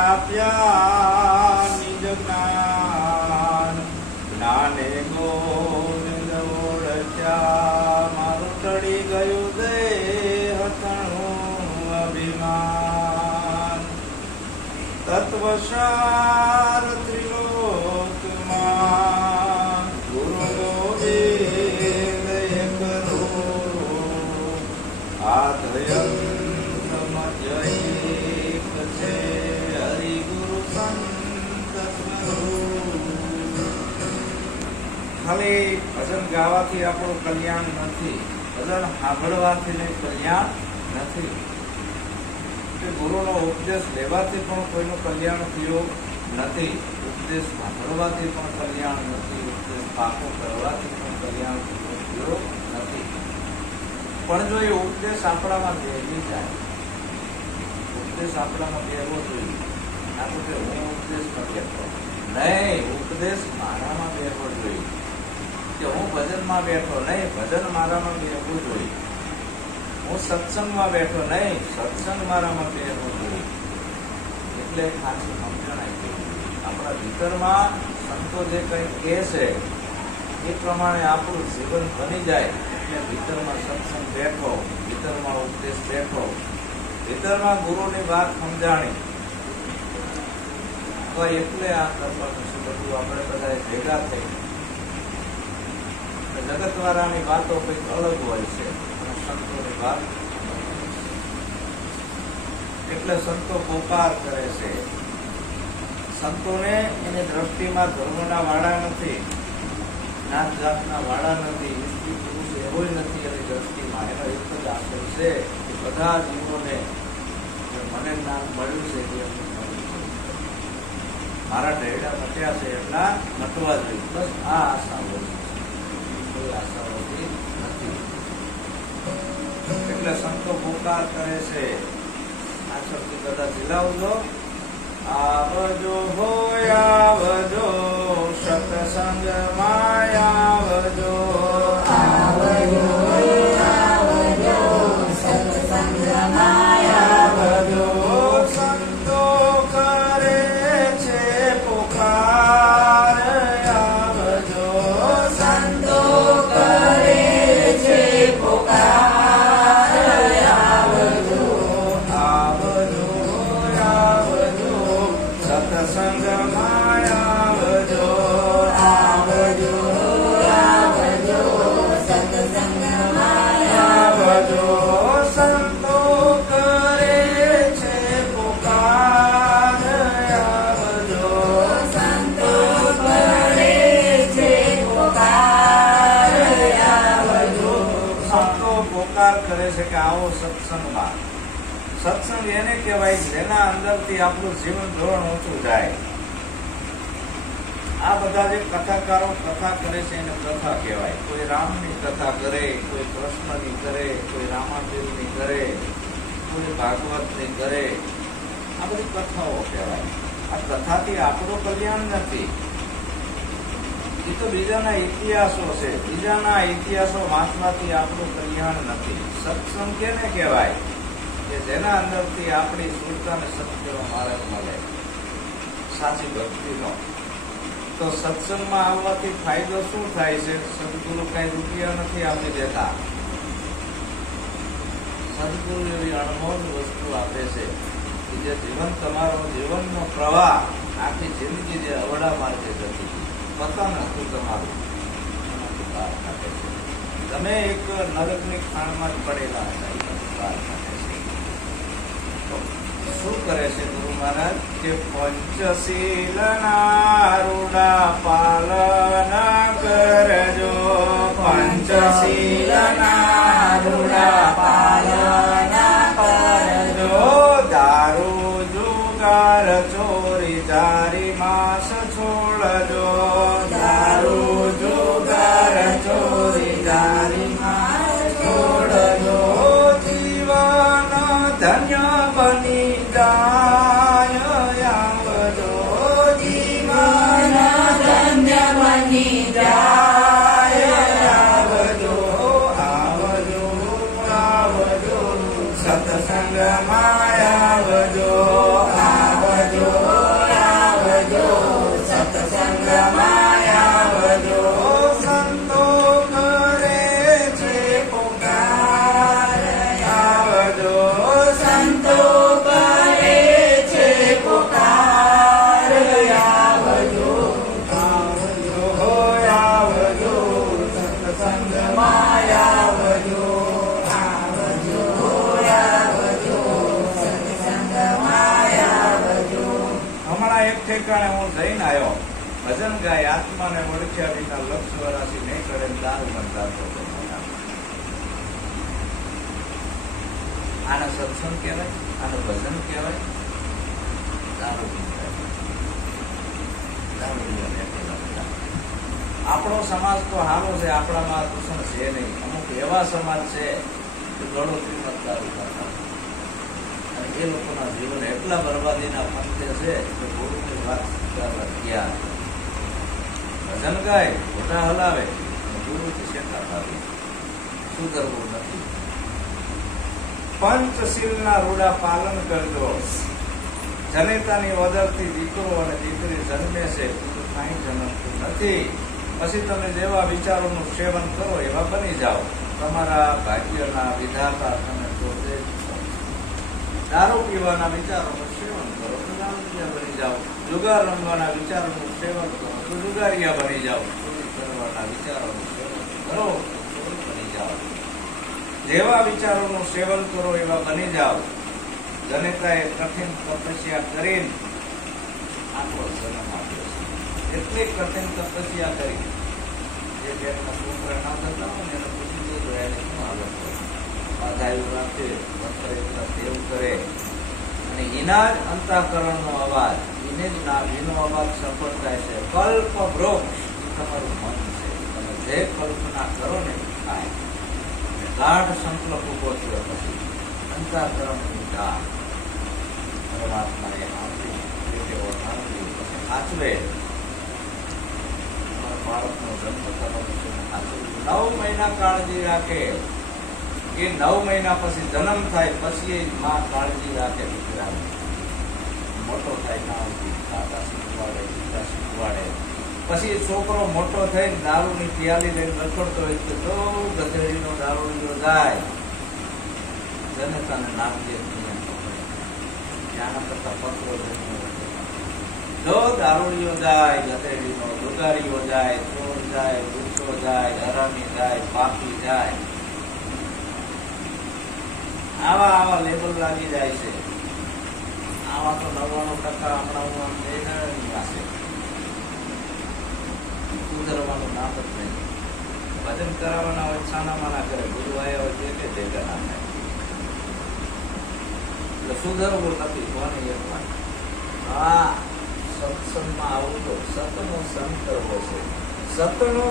આપ્યા નિજ જ્ઞાન, જ્ઞાને ગોવિંદ ઓળખ્યા, મારું ટળી ગયું દેહ તણું અભિમાન. તત્વસાર ત્રિલોકમાં ગુરુ ગોવિંદ એકરો, આધયંત મધ્ય એક છે, હરિગુરુ સંત સ્વરૂપ. ખાલી ભજન ગાવાથી આપણું કલ્યાણ નથી, ભજન સાંભળવાથી કલ્યાણ નથી. ગુરુનો ઉપદેશ લેવાથી પણ કોઈનું કલ્યાણ થયું નથી, ઉપદેશ સાંભળવાથી પણ કલ્યાણ નથી, ઉપદેશ પાકો કરવાથી પણ કલ્યાણ થયું નથી. પણ જો એ ઉપદેશ આપણામાં બેસી જાય, ઉપદેશ આપણામાં બેસવો જોઈએ. આ તો કે હું ઉપદેશ નથી આપતો, નહીં, ઉપદેશ મારામાં બેસવો જોઈએ. કે હું ભજનમાં બેઠો, નહીં, ભજન મારામાં બેસવું જોઈએ. હું સત્સંગમાં બેઠો, નહીં, સત્સંગ મારામાં બેસવો જોઈએ. એટલે ખાસી સમજણ આવી આપણા ભીતરમાં સંતો જે કંઈ કહે છે એ પ્રમાણે આપણું જીવન બની જાય. એટલે ભીતરમાં સત્સંગ બેઠો, ભીતરમાં ઉપદેશ બેઠો, ભીતરમાં ગુરુની વાત સમજાણી, તો એટલે આ કરવાનું છે. બધું આપણે બધા ભેગા થઈ જગતવાળાની વાતો કંઈક અલગ હોય છે, સંતોની વાત. એટલે સંતો પોકાર કરે છે. સંતોને એની દ્રષ્ટિમાં ધર્મના વાળા નથી, નાત જાતના વાળા નથી, સ્ત્રી પુરુષ એવો નથી. એની દ્રષ્ટિમાં એનો એક જ આશય છે કે બધા જીવોને મને નામ મળ્યું છે, મારા ઢેડા મટ્યા છે એટલા મટવા જોઈએ, બસ આ આશા હોય છે, કોઈ આશા હોતી નથી. એટલે સંતો પોકાર કરે છે. આ શબ્દ બધા જિલ્લાઓ આવજો હોય આવજો, સત્સંગમાં આવજો, આવજો આવજો, સત્સંગમાં આવજો. સંતો કરે છે પોકાર, આવજો, સંતો કરે છે પોકાર, આવજો, આવજો, આવજો, સત્સંગમાં આવજો, આવજો આવજો, સત્સંગમાં આવજો. સંતો કરે છે પોકાર, આવજો, સંતો કરે છે પોકાર, આવજો. સંતો પોકાર કરે છે કે આવો સત્સંગમાં. સત્સંગ એને કહેવાય જેના અંદરથી આપણું જીવન ધોરણ ઊંચું જાય. આ બધા જે કથાકારો કથા કરે છે એને કથા કહેવાય. કોઈ રામની કથા કરે, કોઈ કૃષ્ણની કરે, કોઈ રામાપીરની કરે, કોઈ ભાગવતની કરે. આ બધી કથાઓ કહેવાય. આ કથાથી આપણું કલ્યાણ નથી, એ તો બીજાના ઇતિહાસો છે. બીજાના ઇતિહાસો વાંચવાથી આપણું કલ્યાણ નથી. સત્સંગ કેને કહેવાય કે જેના અંદરથી આપણી સુરતા અને સત્યનો માર્ગ મળે, સાચી ભક્તિનો. તો સત્સંગમાં આવવાથી ફાયદો શું થાય છે? સદગુરુ કઈ રૂપિયા નથી આપી દેતા. સદગુરુ એવી અણમોલ વસ્તુ આપે છે કે જે જીવન, તમારો જીવનનો પ્રવાહ, આખી જિંદગી જે અવળા માર્ગે જતી પતન હતું તમારું, એમાંથી બહાર કાઢે છે. તમે એક નરકની ખાણમાં જ પડેલા હતા, એમાંથી બહાર કાઢે છે. શું કરે છે ગુરુ મહારાજ કે પંચશીલના રૂડા પાલન કરજો, પંચશીલના રૂડા પાલન કરજો. દારૂ જુગાર ચોરી જારી માસ છોડજો, દારૂ જુગાર ચોરી જારી માસ છોડજો. જીવન ધન્ય બની જાય, આવજો, જીવન ધન્ય બની જાય, આવજો, આવજો, આવજો, સત્સંગમાં આવજો, આવજો ઠેકાણે હું જઈને આવ્યો, ભજન ગાય આત્માને ઓળખ્યા વિના લક્ષ વરાસી નહીં કરે દારૂ બનતા તો આને સત્સંગ કહેવાય, આને ભજન કહેવાય, દારૂ આપણો સમાજ તો હારો છે, આપણામાં દૂષણ છે નહીં. અમુક એવા સમાજ છે કે ગળોતરીમાં દારૂ કરતા અને એ લોકોના જીવન એટલા બરબાદીના પંથે છે કે ગુરુની વાત ગયા ભજન ગાય મોટા હલાવે ગુરુથી શેકા આવી સુધરવું નથી. પંચશીલના રૂડા પાલન કરજો. જનેતાની વદરથી દીકરો અને દીકરી જન્મે છે, કાંઈ જન્મતું નથી. પછી તમે જેવા વિચારોનું સેવન કરો એવા બની જાઓ. તમારા ભાગ્યના વિધાતા તમે શોધે જ છો. દારૂ પીવાના વિચારોનું સેવન કરો તો દારૂડિયા બની જાઓ. જુગાર રમવાના વિચારોનું સેવન કરો તો જુગારિયા બની જાઓ. ચોરી કરવાના વિચારોનું સેવન કરો તો બની જાઓ. જેવા વિચારોનું સેવન કરો એવા બની જાઓ. જનેતાએ કઠિન તપસ્યા કરીને આખો જન્મ આપ્યો છે. એટલી કઠિન તપસ્યા કરી જે પેટમાં છોકરા ના થતા હોય ને એને પૂછી દો એને શું હાલત હોય. બાધાયું રાખે, મંત્ર એટલા દેવ કરે અને એના જ અંતઃકરણનો અવાજ, એને જ નાભીનો અવાજ સફળ થાય છે. કલ્પ વૃક્ષ એ તમારું મન છે. તમે જે કલ્પના કરો ને થાય. ગાઢ સંકલ્પ ઉભો થયો પછી અંતઃકરણની ગાઢ પરમાત્માએ આંતરિક રીતે ઓળખાવી સાચવે. બાળકનો જન્મ કરવાનો છે, 9 મહિના કાળજી રાખે. એ 9 મહિના પછી જન્મ થાય પછી માં કાળજી રાખે દીકરાની. મોટો થાય ના દાદા શીખવાડે, પિતા શીખવાડે. પછી છોકરો મોટો થઈને દારૂની પિયાલી લઈને રખડતો હોય તો જો ગધેડીનો દારૂડિયો જાય જનતાને નામ દે ત્યાંના કરતા પત્રો જો દારૂડિયો જાય, ગધેડીનો જુગારીઓ જાય, ચોર જાય, વૃક્ષો જાય, હરામી જાય, પાપી જાય, આવા લેબલ લાગી જાય છે. આવા તો 99% હમણાં હું આમ જઈને પાસે સુધરવાનું નામ જ નહીં. ભજન કરાવવાના હોય છાનામાં ના કરે, ગુરુ આવ્યા હોય તે ભેગા ના થાય. એટલે સુધરવું નથી કોને એક વાત. હા, સત્સંગમાં આવું તો સતનો સંગ કરવો છે. સતનો